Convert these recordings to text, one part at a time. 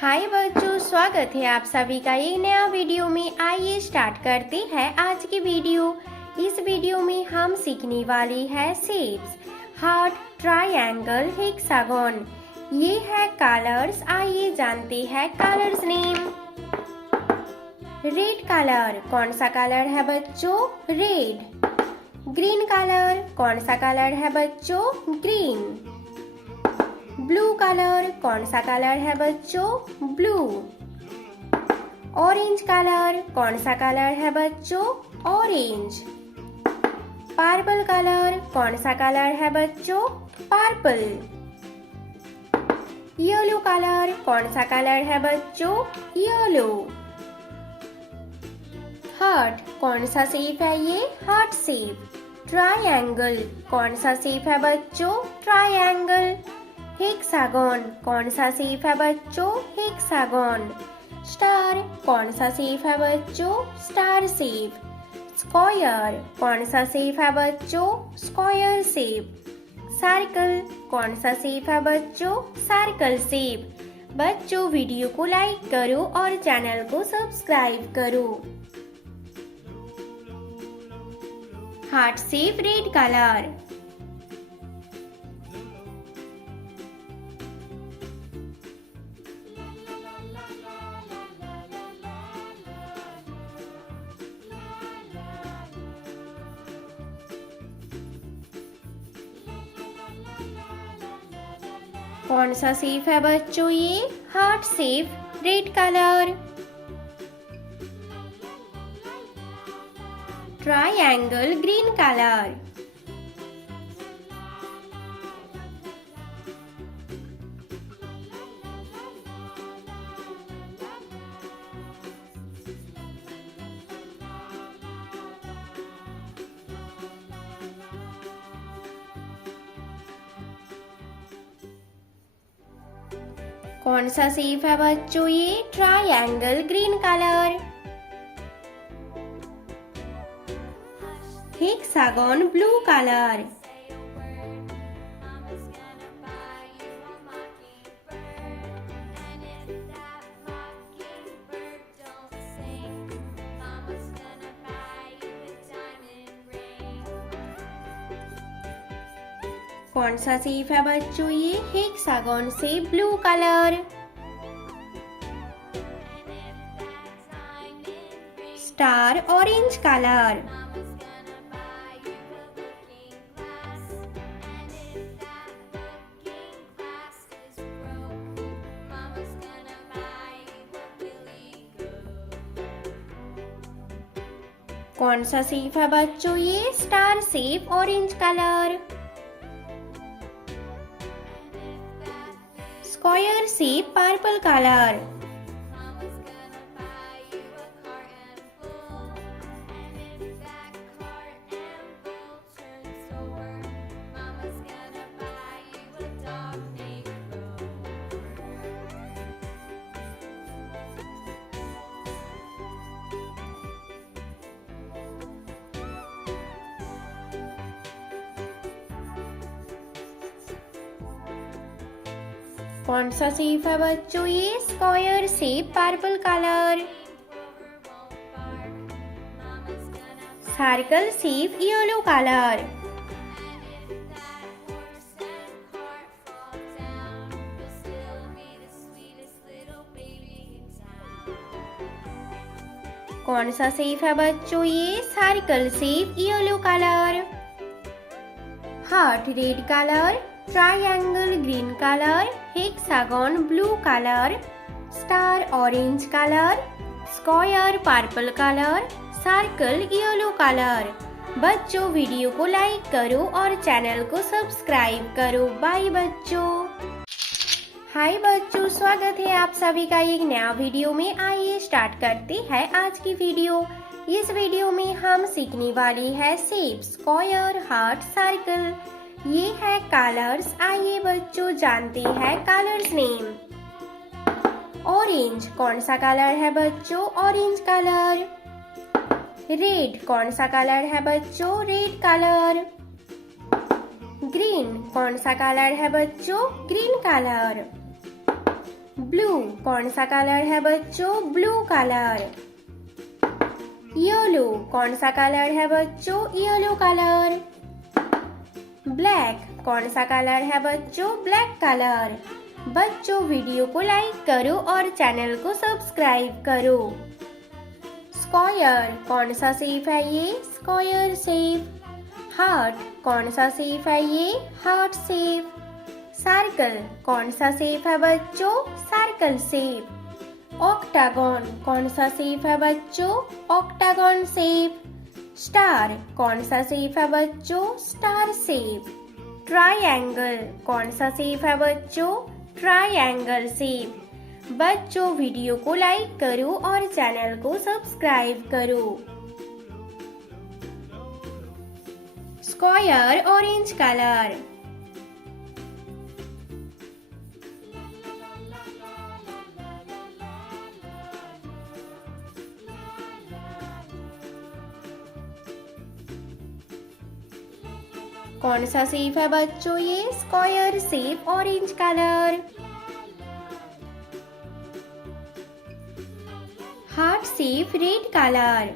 हाय बच्चों, स्वागत है आप सभी का एक नया वीडियो में। आइए स्टार्ट करते हैं आज की वीडियो। इस वीडियो में हम सीखने वाले हैं शेप्स, हार्ट, ट्रायंगल, हेक्सागन। ये है कलर्स। आइए जानते हैं कलर्स नेम। रेड कलर, कौन सा कलर है बच्चों? रेड। ग्रीन कलर, कौन सा कलर है बच्चों? ग्रीन। ब्लू कलर, कौन सा कलर है बच्चों? ब्लू। ऑरेंज कलर, कौन सा कलर है बच्चों? ऑरेंज। पर्पल कलर, कौन सा कलर है बच्चों? पर्पल। येलो कलर, कौन सा कलर है बच्चों? येलो। हार्ट, कौन सा शेप है ये? Heart shape. ट्रायंगल, कौन सा शेप है बच्चों? ट्रायंगल। हेक्सागन, कौन सा शेप है बच्चों? हेक्सागन। स्टार, कौन सा शेप है बच्चों? Star shape. स्क्वायर, कौन सा शेप है बच्चों? Square shape. सर्कल, कौन सा शेप है बच्चों? Circle shape. बच्चों वीडियो को लाइक करो और चैनल को सब्सक्राइब करो। Heart shape red colour. कौन सा शेप है बच्चों ये? Heart shape red colour. Triangle green colour. कौन सा शेप है बच्चों ये? Triangle green colour. Hexagon blue colour. कौन सा शेप है बच्चों ये? हेक्सागन से blue colour. Star orange colour. कौन सा शेप है बच्चों ये? Star shape orange colour. Square shape purple colour. कौन सा शेप है बच्चों ये? Square shape purple colour. Circle shape yellow colour. कौन सा शेप है बच्चों ये? Circle shape yellow colour. Heart red colour. Triangle green colour. Hexagon blue colour. Star orange colour. Square purple colour. Circle yellow colour. बच्चों video को like करो और channel को सब्सक्राइब करो। बाय बच्चों। हाय बच्चों, स्वागत है आप सभी का एक नया वीडियो में। आइए स्टार्ट करते हैं आज की वीडियो। इस वीडियो में हम सीखने वाले हैं शेप, स्क्वायर, हार्ट, सर्कल। ये है कलर्स। आइए बच्चों जानते हैं कलर्स नेम। ऑरेंज, कौन सा कलर है बच्चों? Orange colour. रेड, कौन सा कलर है बच्चों? Red colour. ग्रीन, कौन सा कलर है बच्चों? Green colour. ब्लू कौन सा कलर है बच्चों? Blue colour. येलो कौन सा कलर है बच्चों? Yellow colour. ब्लैक कौन सा कलर है बच्चों? Black colour. बच्चों वीडियो को लाइक करो और चैनल को सब्सक्राइब करो। स्क्वायर कौन सा शेप है ये? Square shape. हार्ट कौन सा शेप है ये? Heart shape. सर्कल कौन सा शेप है बच्चों? Circle shape. ऑक्टागन कौन सा शेप है बच्चों? Octagon shape. स्टार कौन सा शेप है बच्चों? Star shape. ट्रायंगल कौन सा शेप है बच्चों? Triangle shape. बच्चों वीडियो को लाइक करो और चैनल को सब्सक्राइब करो। Square orange colour. कौन सा शेप है बच्चों ये? Square shape orange colour. Heart shape red colour.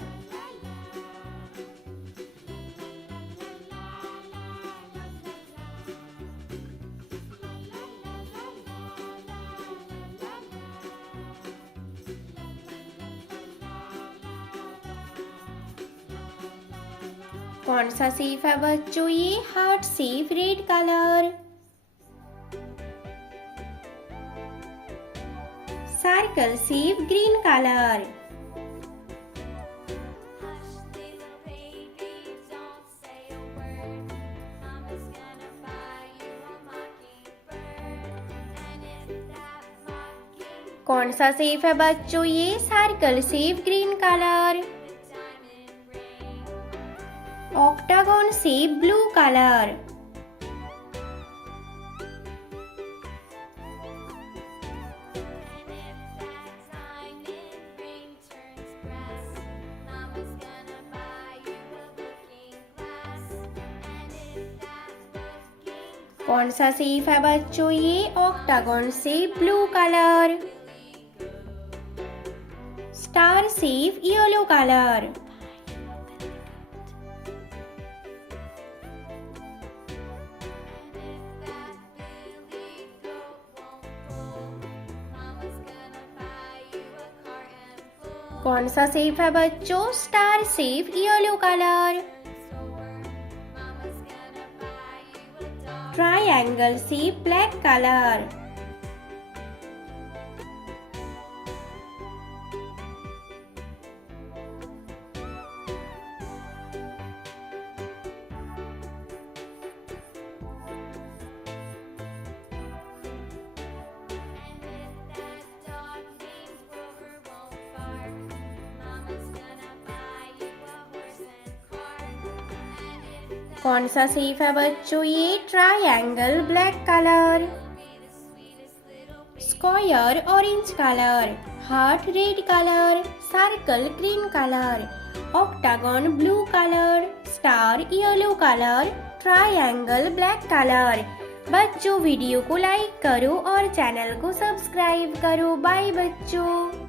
कौन सा शेप है बच्चों ये? Heart shape red colour. Circle shape green colour. कौन सा शेप है बच्चों ये? Circle shape green colour. Octagon shape blue colour. कौन सा शेप है बच्चों ये? Octagon shape blue colour. Star shape yellow colour. कौन सा शेप है बच्चों? Star shape yellow colour. Triangle shape black colour. कौन सा शेप है बच्चों ये? Triangle black colour. Square orange colour. Heart red colour. Circle green colour. Octagon blue colour. Star yellow colour. Triangle black colour. बच्चों video को like करो और channel को सब्सक्राइब करो। बाय बच्चों।